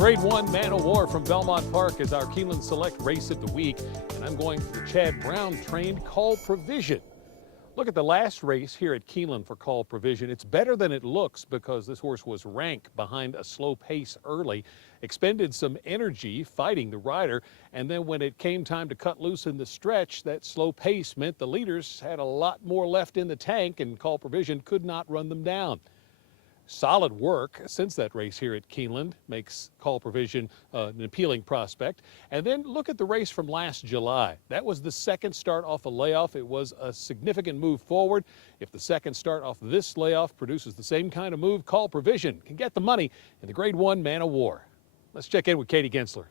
Grade 1 Man o' War from Belmont Park is our Keeneland Select Race of the Week, and I'm going for the Chad Brown-trained Call Provision. Look at the last race here at Keeneland for Call Provision. It's better than it looks because this horse was rank behind a slow pace early, expended some energy fighting the rider, and then when it came time to cut loose in the stretch, that slow pace meant the leaders had a lot more left in the tank and Call Provision could not run them down. Solid work since that race here at Keeneland makes Call Provision an appealing prospect. And then look at the race from last July. That was the second start off a layoff. It was a significant move forward. If the second start off this layoff produces the same kind of move, Call Provision can get the money in the Grade 1 Man o' War. Let's check in with Katie Gensler.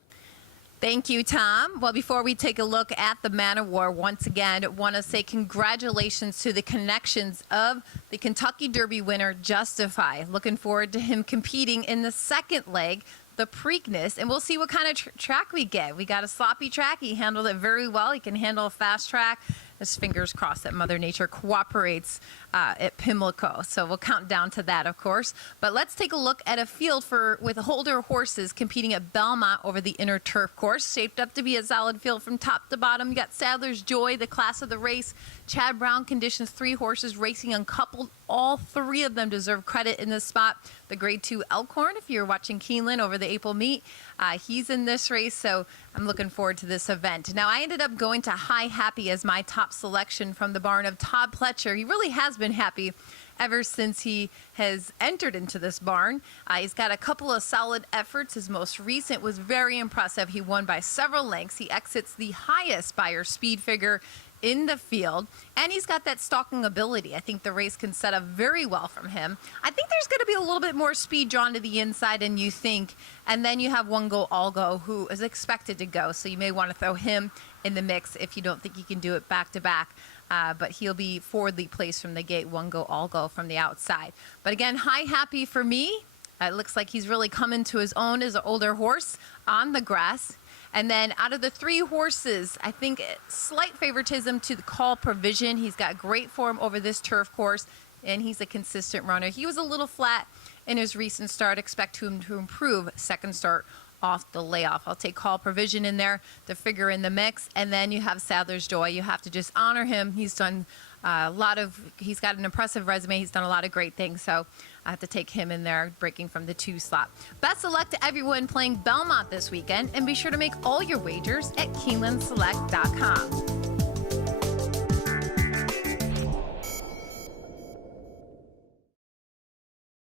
Thank you, Tom. Well, before we take a look at the Man o' War, once again, want to say congratulations to the connections of the Kentucky Derby winner, Justify. Looking forward to him competing in the second leg, the Preakness, and we'll see what kind of track we get. We got a sloppy track. He handled it very well. He can handle a fast track. His fingers crossed that Mother Nature cooperates at Pimlico. So we'll count down to that, of course. But let's take a look at a field with older horses competing at Belmont over the inner turf course. Shaped up to be a solid field from top to bottom. You got Sadler's Joy, the class of the race. Chad Brown conditions 3 horses racing uncoupled. All 3 of them deserve credit in this spot. The Grade 2 Elkhorn, if you're watching Keeneland over the April meet, he's in this race, so I'm looking forward to this event. Now, I ended up going to High Happy as my top selection from the barn of Todd Pletcher. He really has been happy ever since he has entered into this barn. He's got a couple of solid efforts. His most recent was very impressive. He won by several lengths. He exits the highest Beyer speed figure in the field, and he's got that stalking ability. I think the race can set up very well from him. I think there's going to be a little bit more speed drawn to the inside than you think, and then you have One Go All Go, who is expected to go, so you may want to throw him in the mix if you don't think he can do it back to back. But he'll be forwardly placed from the gate. One Go All Go from the outside. But again, High Happy for me. It looks like he's really coming to his own as an older horse on the grass. And then out of the 3 horses, I think slight favoritism to the Call Provision. He's got great form over this turf course, and he's a consistent runner. He was a little flat in his recent start. Expect him to improve second start off the layoff. I'll take Call Provision in there to figure in the mix. And then you have Sadler's Joy. You have to just honor him. He's done he's got an impressive resume. He's done a lot of great things. So I have to take him in there, breaking from the 2 slot. Best of luck to everyone playing Belmont this weekend. And be sure to make all your wagers at KeenelandSelect.com.